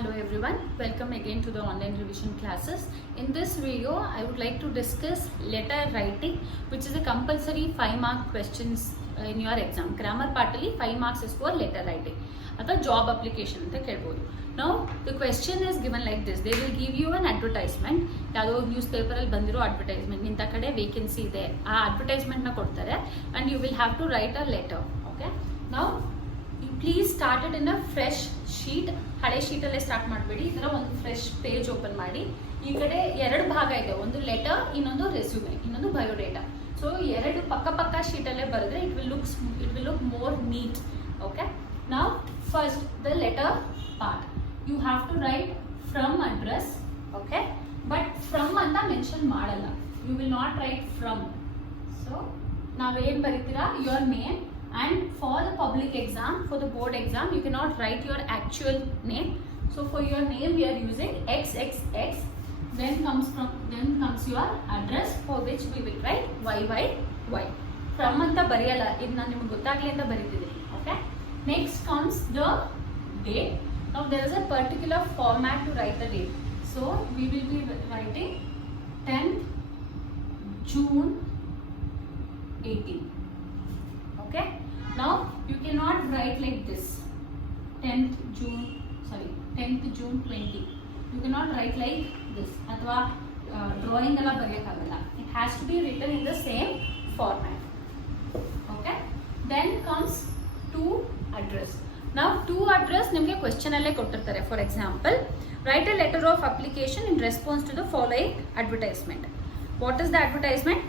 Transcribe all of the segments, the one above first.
Hello everyone, welcome again to the online revision classes. In this video, I would like to discuss letter writing, which is a compulsory 5-mark questions in your exam. Grammar part alli 5 marks is for letter writing. Atha job application ante kelbodu. Now the question is given like this. They will give you an advertisement. Yado newspaper alli bandiro advertisement inta kade vacancy ide. Aa advertisement na kodtare and you will have to write a letter. Okay. Now please start it in a fresh sheet. ಹಳೆ ಶೀಟಲ್ಲೇ ಸ್ಟಾರ್ಟ್ ಮಾಡಬೇಡಿ. ಈ ಥರ ಒಂದು fresh page open ಮಾಡಿ. ಈ ಕಡೆ ಎರಡು ಭಾಗ ಇದೆ, ಒಂದು ಲೆಟರ್, ಇನ್ನೊಂದು ರೆಸ್ಯೂಮೆ, ಇನ್ನೊಂದು ಬಯೋಡೇಟಾ. ಸೊ ಎರಡು ಪಕ್ಕ ಪಕ್ಕ ಶೀಟಲ್ಲೇ ಬರೆದ್ರೆ it will look more neat. Okay, now first the letter part you have to write from address. Okay, but from ಅಂತ ಮೆನ್ಷನ್ ಮಾಡಲ್ಲ. You will not write from. So ನಾವೇನು ಬರೀತೀರಾ, your name. And for the public exam, for the board exam, you cannot write your actual name. So for your name we are using XXX. Then comes your address, for which we will write YYY. From anta bariyalla, idu nanu niಮಗೆ ಗೊತ್ತಾಗಲಿ ಅಂತ ಬರೀತಿದ್ದೀನಿ. Okay, next comes the date. Now there is a particular format to write the date. So we will be writing 10th June 18. Okay, now you cannot write like this, 10th June 20. You cannot write like this athwa drawing alla bariyakagalla. It has to be written in the same format. Okay, then comes to address. Now to address nimge question alle kottirtare. For example, write a letter of application in response to the following advertisement. What is the advertisement?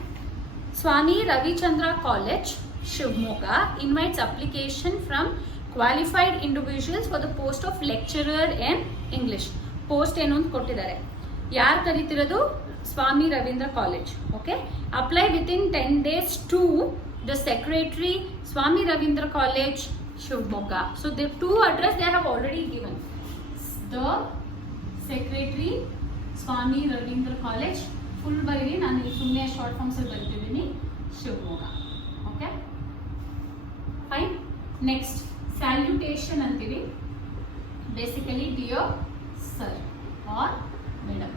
Swami Ravichandra College, Shivamogga invites application from qualified individuals for the post of lecturer in English. Post ಏನು ಅಂತ ಕೊಟ್ಟಿದ್ದಾರೆ. ಯಾರು ಕರೀತಿರೋದು? Swami Ravindra college. Okay, apply within 10 days to the secretary, Swami Ravindra College, Shivamogga. So the two address they have already given. The secretary, Swami Ravindra College. Full ಬರೀರಿ, ನಾನು ಸುಮ್ಮನೆ short forms ಅಲ್ಲಿ ಬರೀತಿದ್ದೀನಿ, Shivamogga. Okay, fine. Next salutation ಅಂತೀವಿ. Basically dear sir or madam.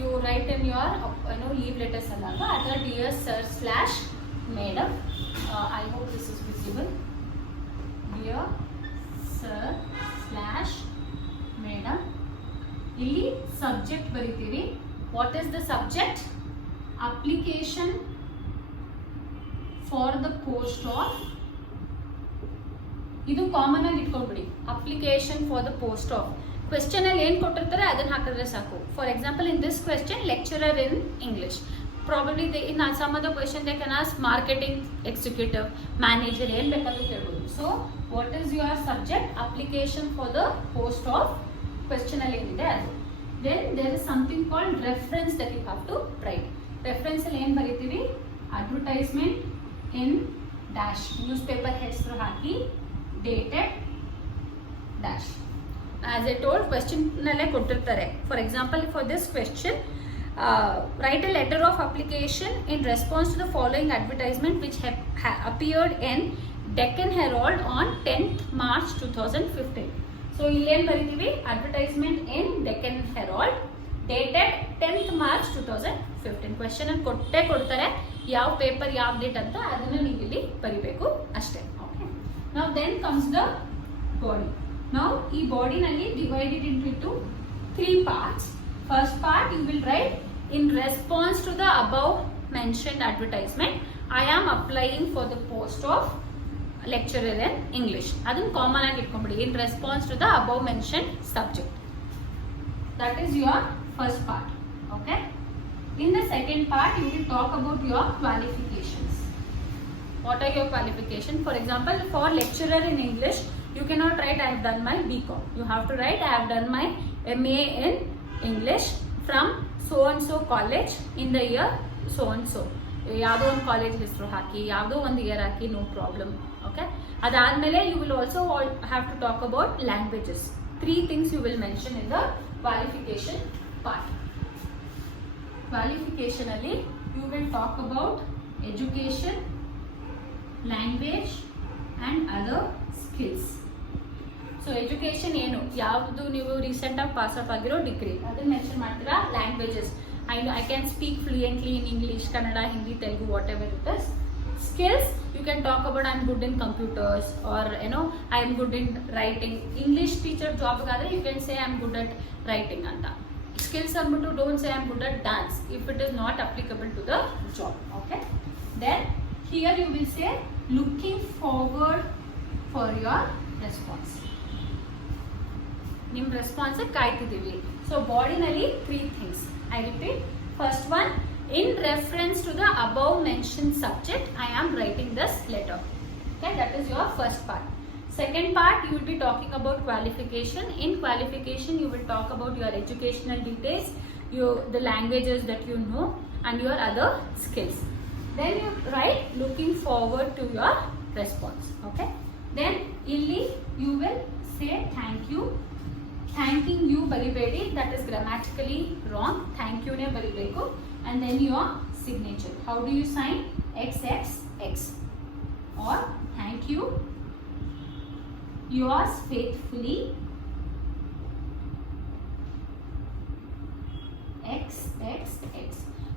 You write in your leave letters ಅಲ್ಲಾಗ ಅಥವಾ dear sir slash madam. I hope this is visible. Dear sir slash madam. ಇಲ್ಲಿ subject ಬರೀತೀವಿ. What is the subject? Application for the post of. ಇದು common ಆಗಿ ಇಟ್ಕೊಂಡ್ಬಿಡಿ, ಅಪ್ಲಿಕೇಶನ್ for the post of. Question ಅಲ್ಲಿ ಏನ್ ಕೊಟ್ಟಿರ್ತಾರೆ ಅದನ್ನ ಹಾಕಿದ್ರೆ ಸಾಕು. For example, in this question lecturer in English. Probably in some of the question they can ask marketing executive, manager, ಏನ್ ಬೇಕಾದ್ರೂ ಕೇಳ್ಬೋದು. So what is your subject? Application for the post of. Question ಅಲ್ಲಿ ಏನಿದೆ ಅದು. Then there is something called reference that you have to write. Reference ಅಲ್ಲಿ ಏನ್ ಬರೀತೀವಿ? Advertisement in dash, newspaper ಹೆಸರು ಹಾಕಿ, dated dash. As a told, question ನಲ್ಲೇ ಕೊಟ್ಟಿರ್ತಾರೆ. For example, for this question, write a letter of application in response to the following advertisement which appeared in Deccan Herald on 10th March 2015. So ಇಲ್ಲೇನು ಬರೀತೀವಿ? Advertisement in Deccan Herald, dated 10th March 2015. Question ಅನ್ನು ಕೊಡ್ತಾರೆ, ಯಾವ ಪೇಪರ್ ಯಾವ ಡೇಟ್ ಅಂತ ಅದನ್ನು ನೀವು ಇಲ್ಲಿ ಬರಿಬೇಕು ಅಷ್ಟೇ. ಓಕೆ, ನಾವು ದೆನ್ ಕಮ್ಸ್ ದ ಬಾಡಿ. ನಾವು ಈ ಬಾಡಿನಲ್ಲಿ divided into 3 parts. First part you will write, in response to the above mentioned advertisement I am applying for the post of lecturer in English. ಅದನ್ನು ಕಾಮನ್ ಆಗಿ ಇಟ್ಕೊಂಡ್ಬಿಡಿ, in response to the above mentioned subject. That is your first part. Okay, in the second part you will talk about your qualifications. What are your qualifications? For example, for lecturer in English you cannot write I have done my BCom. You have to write I have done my MA in English from so and so college in the year so and so. ಯಾವುದೋ ಒಂದು ಕಾಲೇಜ್ ಹೆಸರು ಹಾಕಿ, ಯಾವುದೋ ಒಂದು year ಹಾಕಿ, no problem. Okay, ಅದಾದಮೇಲೆ you will also have to talk about languages. 3 things you will mention in the qualification part. Qualification ಅಲ್ಲಿ you will talk about education, language and other skills. So education ಏನು, ಯಾವುದು ನೀವು ರೀಸೆಂಟಾಗಿ pass up ಆಗಿರೋ ಡಿಗ್ರಿ ಅದನ್ನ ಮೆನ್ಷನ್ ಮಾಡ್ತೀರಾ. Languages, I can speak fluently in English, Kannada, Hindi, Telugu, whatever it is. Skills, you can talk about I'm good in computers, or I am good in writing. English teacher job gadre you can say I'm good at writing anta. Skills anbitu don't say I'm good at dance if it is not applicable to the job. Okay, then here you will say looking forward for your response. nim response ಕಾಯ್ತಿದೀವಿ. So body nalli 3 things. I repeat, first one, in reference to the above mentioned subject, I am writing this letter. Okay, that is your first part. Second part, you will be talking about qualification. In qualification, you will talk about your educational details, the languages that you know, and your other skills. Then you write looking forward to your response. Okay. Then illi you will say thank you. Thanking you baribedi, that is grammatically wrong. Thank you ne baribeku. And then your signature. How do you sign? XXX. Or thank you, yours faithfully, XXX.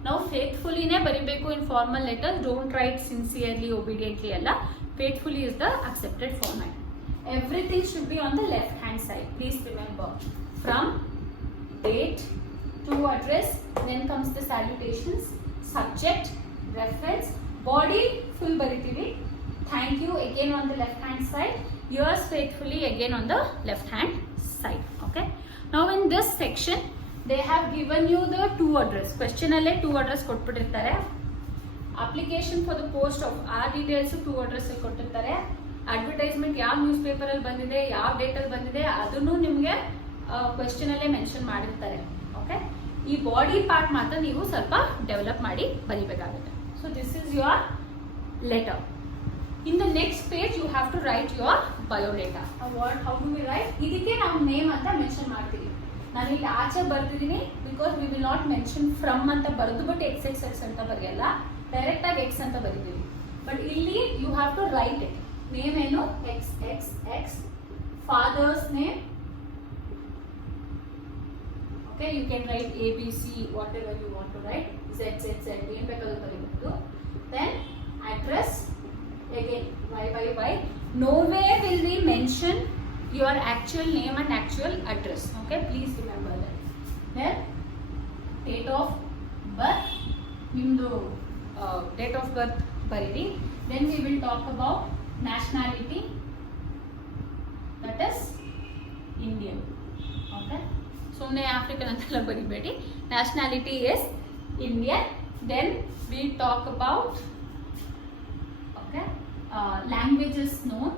Now faithfully ne baribeku in formal letters. Don't write sincerely, obediently alla. Faithfully is the accepted format. Everything should be on the left hand side. Please remember, from date to address, then comes the salutations, subject, reference, body full baritivi, thank you again on the left hand side, yours faithfully again on the left hand side. Okay, now in this section they have given you the to address. Question alle to address ಕೊಟ್ಬಿಟ್ಟಿರ್ತಾರೆ. application for the post of ಆ details to address ಕೊಟ್ಟಿರ್ತಾರೆ. ಅಡ್ವರ್ಟೈಸ್ಮೆಂಟ್ ಯಾವ news paper ಅಲ್ಲಿ ಬಂದಿದೆ, ಯಾವ ಡೇಟ್ ಅಲ್ಲಿ ಬಂದಿದೆ, ಅದನ್ನು ನಿಮಗೆ ಕ್ವೆಶ್ಚನ್ ಅಲ್ಲೇ ಮೆನ್ಷನ್ ಮಾಡಿರ್ತಾರೆ. ಓಕೆ, ಈ ಬಾಡಿ ಪಾರ್ಟ್ ಮಾತ್ರ ನೀವು ಸ್ವಲ್ಪ ಡೆವಲಪ್ ಮಾಡಿ ಬರೀಬೇಕಾಗುತ್ತೆ. So this is your letter. In the next page you have to write your biodata. How do we write? ಇದಕ್ಕೆ ನಾವು ನೇಮ್ ಅಂತ ಮೆನ್ಷನ್ ಮಾಡ್ತೀವಿ. ನಾನು ಇಲ್ಲಿ ಆಚೆ ಬರ್ತಿದ್ದೀನಿ because we will not mention from ಅಂತ ಬರೆದು ಬಿಟ್ಟು XXX ಅಂತ ಬರೆಯಲ್ಲ, ಡೈರೆಕ್ಟ್ ಆಗಿ ಎಕ್ಸ್ ಅಂತ ಬರೀತೀವಿ. ಬಟ್ ಇಲ್ಲಿ you have to write it. Name ಏನು? XXX. Father's name. Okay, you can write ABC, whatever you want to write. ZZZ, ಏನು ಬೇಕಾದ್ರೂ ಬರೀಬಹುದು. Then address, again Y. Nowhere will we mention your actual name and actual address. Okay, please remember that. Then date of birth, ನಿಮ್ಮದು date of birth ಬರೀರಿ. Then we will talk about nationality, that is Indian. Okay, ಸುಮ್ಮನೆ African ಅಂತೆಲ್ಲ ಬರಿಬೇಡಿ. Nationality is Indian. Then we talk about okay languages known.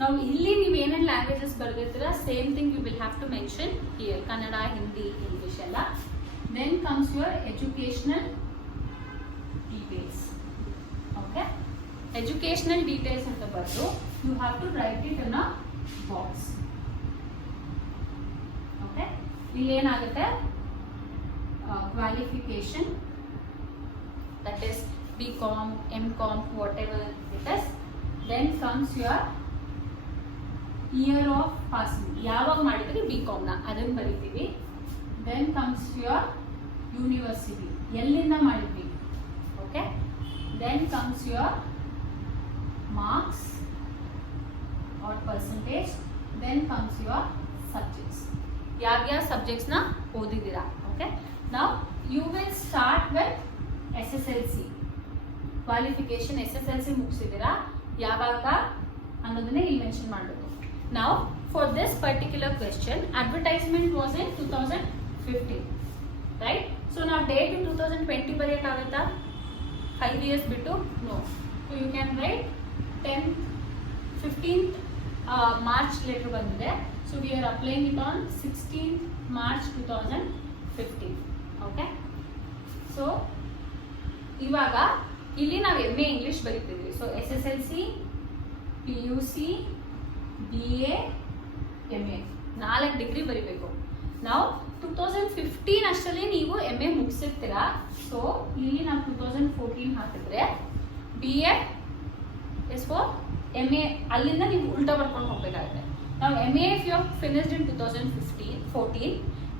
ನಾವು ಇಲ್ಲಿ ನೀವು ಏನೇನು languages ಬರೆದಿರ್ತೀರ same thing you will have to mention here. Kannada, Hindi, English ಎಲ್ಲ. Then comes your educational details. Okay, educational details ಅಂತ ಬರೆದು you have to write it in a box. Okay, ಇಲ್ಲಿ ಏನಾಗುತ್ತೆ? Qualification, that is BCom, MCom, whatever it is. Then comes your year of passing. ಯಾವಾಗ ಮಾಡಿದ್ರಿ BCom ನ ಅದನ್ನ ಬರೀತೀವಿ. Then comes your university, ಎಲ್ಲಿಂದ ಮಾಡಿದ್ವಿ. Okay, then comes your marks or percentage. Then comes your subjects. ಯಾವ subjects ನ ಓದಿದ್ದೀರಾ. Okay, now you will start with SSLC. Qualification SSLC ಮುಗಿಸಿದ್ದೀರಾ ಯಾವಾಗ ಅನ್ನೋದನ್ನೇ ಇಲ್ಲಿ ಮೆನ್ಷನ್ ಮಾಡಬೇಕು. Now for this particular question, advertisement was in 2015, right? So now date in 2020 ಬರೆಯಕ್ಕಾಗುತ್ತಾ? 5 years ಬಿಟ್ಟು? No. So you can write 15th March letter ಬಂದಿದೆ. So we are applying it on 16th March 2015. Okay? So ಇವಾಗ ಇಲ್ಲಿ ನಾವು MA English ಬರೀತಿದ್ವಿ. So SSLC, PUC, BA, MA 4 degree ಬರೀಬೇಕು. ನಾವು 2015 ಅಷ್ಟರಲ್ಲಿ ನೀವು MA ಮುಗಿಸಿರ್ತೀರಾ. ಸೊ ಇಲ್ಲಿ ನಾವು 2014 ಹಾಕಿದ್ರೆ BA is for MA ಅಲ್ಲಿಂದ ನೀವು ಉಲ್ಟಾ ಬರ್ಕೊಂಡು ಹೋಗಬೇಕಾಗುತ್ತೆ. ನಾವು MA if you have finished in 2014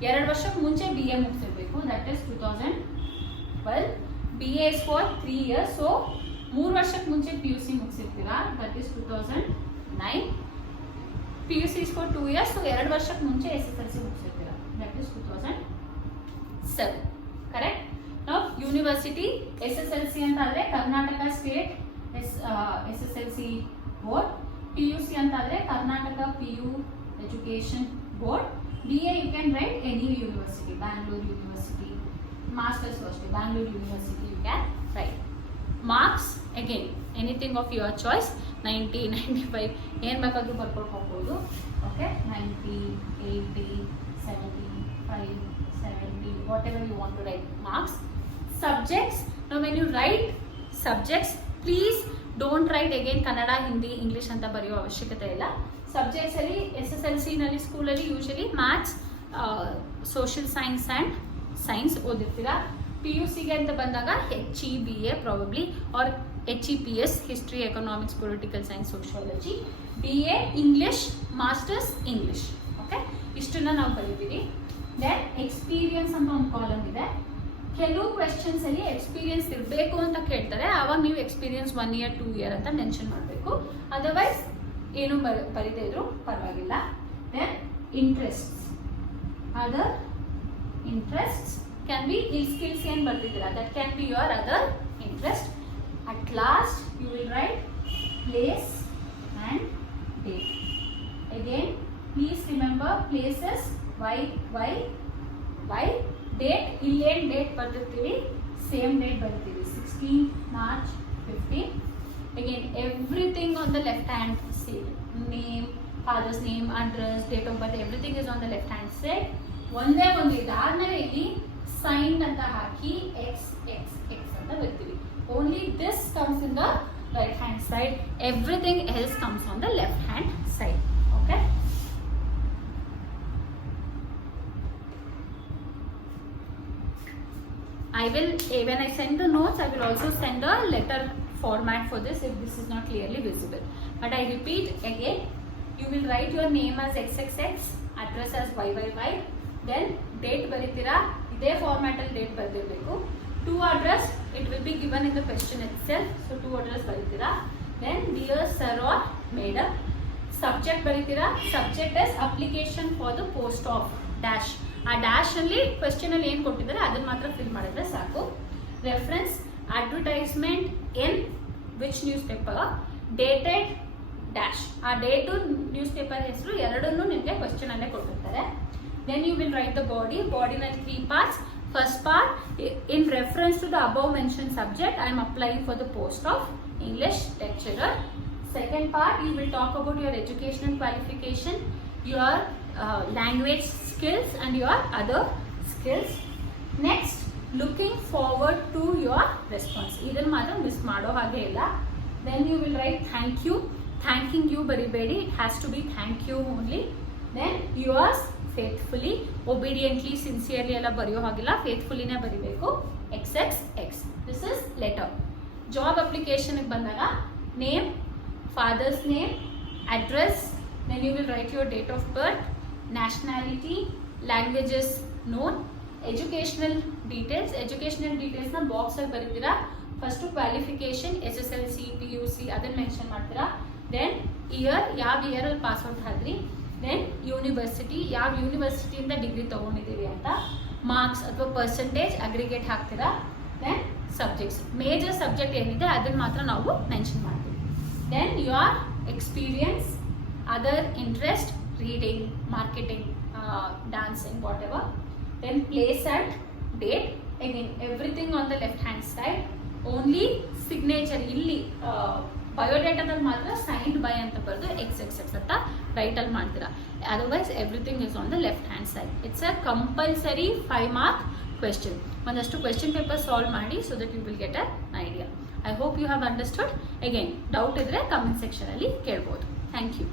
2 ವರ್ಷಕ್ಕೆ ಮುಂಚೆ BA ಮುಗಿಸಿರ್ಬೇಕು, that is 2012. BA is for 3 years, so 3 ವರ್ಷಕ್ಕೆ ಮುಂಚೆ PUC ಮುಗಿಸಿರ್ತೀರಾ, that is 2009. PUC is for 2 years, so 2 ವರ್ಷಕ್ಕೆ ಮುಂಚೆ SSLC ಮುಗಿಸಿರ್ತೀರಾ, ದಟ್ ಇಸ್ 2007. ಕರೆಕ್ಟ್. ನಾವು ಯೂನಿವರ್ಸಿಟಿ SSLC ಅಂತ ಆದರೆ Karnataka state SSLC board, PUC ಅಂತ ಆದರೆ Karnataka PU education board. BA you can write any university, Bangalore University, masters ಅಷ್ಟೇ Bangalore University you can write. Marks again anything of your choice, 90, 95 ಏನು ಬೇಕಾದರೂ ಬರ್ಕೊಂಡು ಹೋಗ್ಬೋದು. ಓಕೆ, 90, 80, 75, 70, whatever you want to write marks. Subjects, now when you write subjects, please don't write again Kannada, Hindi, English ಅಂತ ಬರೆಯೋ ಅವಶ್ಯಕತೆ ಇಲ್ಲ. ಸಬ್ಜೆಕ್ಟ್ಸ್ ಅಲ್ಲಿ SSLC ನಲ್ಲಿ ಸ್ಕೂಲಲ್ಲಿ usually maths, social science and science ಓದಿರ್ತೀರಾ. PUCಗೆ ಅಂತ ಬಂದಾಗ HEBA probably or HEPS history, economics, political science, sociology. BA English, masters English. Okay, ಇಷ್ಟನ್ನ ನಾವು ಬರೀತೀವಿ. ದೆನ್ ಎಕ್ಸ್ಪೀರಿಯನ್ಸ್ ಅಂತ ಒಂದು ಕಾಲಮ್ ಇದೆ. ಕೆಲವು ಕ್ವೆಶನ್ಸ್ ಅಲ್ಲಿ ಎಕ್ಸ್ಪೀರಿಯನ್ಸ್ ಇರಬೇಕು ಅಂತ ಕೇಳ್ತಾರೆ, ಆವಾಗ ನೀವು ಎಕ್ಸ್ಪೀರಿಯನ್ಸ್ 1 year 2 year ಅಂತ ಮೆನ್ಷನ್ ಮಾಡಬೇಕು. ಅದರ್ವೈಸ್ ಏನು ಬರೀದೇ ಇದ್ರು ಪರವಾಗಿಲ್ಲ. Then interests, other interests can be skills ಏನು ಬರ್ತಿದ್ದೀರಾ, that can be your other interest. At last you will write place and date. Again please remember places why date, ಇಲ್ಲೇನು date ಬರ್ತಿರ್ತೀವಿ ಸೇಮ್ ಡೇಟ್ ಬರ್ತೀವಿ, 16 March 15. Again everything on the left hand side, name, father's name, address, date of birth, everything is on the left hand side. ಒಂದೇ ಒಂದು ಇದಾದ್ಮೇಲೆ ಇಲ್ಲಿ ಸೈನ್ ಅಂತ ಹಾಕಿ x ಅಂತ ಬರ್ತೀವಿ. Only this comes in the right hand side, everything else comes on the left hand side. Okay, I will, when I send the notes, I will also send a letter format for this if this is not clearly visible. But I repeat again, you will write your name as XXX, address as YYY, then date ಬರೀತೀರಾ, ಇದೇ format ಅಲ್ಲಿ date ಬರೆದಿರಬೇಕು. To address it will be given in the question itself, so to address ಬರೀತೀರಾ. Then dear sir or madam. Subject ಬರೀತೀರಾ, subject is application for the post of dash. ಆ dash ಅಲ್ಲಿ question ಅಲ್ಲಿ ಏನು ಕೊಟ್ಟಿದ್ದಾರೆ ಅದನ್ನ ಮಾತ್ರ ಫಿಲ್ ಮಾಡಿದ್ರೆ ಸಾಕು. Reference advertisement in which newspaper, dated dash. ಆ ಡೇಟು ನ್ಯೂಸ್ ಪೇಪರ್ ಹೆಸರು ಎರಡನ್ನೂ ನಿಮಗೆ ಕ್ವೆಶ್ಚನ್ ಅಲ್ಲೇ ಕೊಟ್ಟಿರ್ತಾರೆ. Then you will write the ಬಾಡಿನಲ್ಲಿ 3 parts. First part, in reference to the above mention subject I am applying for the post of English lecturer. Second part, you will talk about your educational qualification, your language skills and your other skills. Next, looking forward to your response. Idan matra miss mado hage illa. Then you will write thank you. Thanking you baribedi, it has to be thank you only. Then yours faithfully, obediently, sincerely ella bariyo hagilla, faithfully ne baribeku. XXX. This is letter. Job application ಗೆ ಬಂದಾಗ name, father's name, address, then you will write your date of birth, nationality, languages known, educational details ನ ಬಾಕ್ಸ್ ಅಲ್ಲಿ ಬರೀತೀರಾ. First qualification SSLC, PUC ಅದನ್ನ ಮೆನ್ಷನ್ ಮಾಡ್ತೀರಾ. Then year, ಯಾವ ಇಯರ್ ಅಲ್ಲಿ pass out ಆದ್ರಿ. ದೆನ್ ಯೂನಿವರ್ಸಿಟಿ, ಯಾವ ಯೂನಿವರ್ಸಿಟಿಯಿಂದ ಡಿಗ್ರಿ ತಗೊಂಡಿದ್ದೀವಿ ಅಂತ. ಮಾರ್ಕ್ಸ್ ಅಥವಾ ಪರ್ಸೆಂಟೇಜ್ ಅಗ್ರಿಗೇಟ್ ಹಾಕ್ತೀರಾ. ದೆನ್ ಸಬ್ಜೆಕ್ಟ್ಸ್, ಮೇಜರ್ ಸಬ್ಜೆಕ್ಟ್ ಏನಿದೆ ಅದನ್ನ ಮಾತ್ರ ನಾವು ಮೆನ್ಷನ್ ಮಾಡ್ತೀವಿ. Then your experience, other interest, reading, marketing, dancing, whatever. Then place and date. Again, everything on the left hand side. Only signature illi biodata ನಲ್ಲಿ ಮಾತ್ರ signed by ಅಂತ ಬರೆದು XXX ಅಂತ ರೈಟ್ ಅಲ್ಲಿ ಮಾಡ್ತೀರಾ. Otherwise everything is on the left hand side. It's a compulsory 5 mark question. ಒಂದಷ್ಟು question paper solve ಮಾಡಿ so that you will get an idea. I hope you have understood. Again, doubt idre comment section alli kelbodu. Thank you.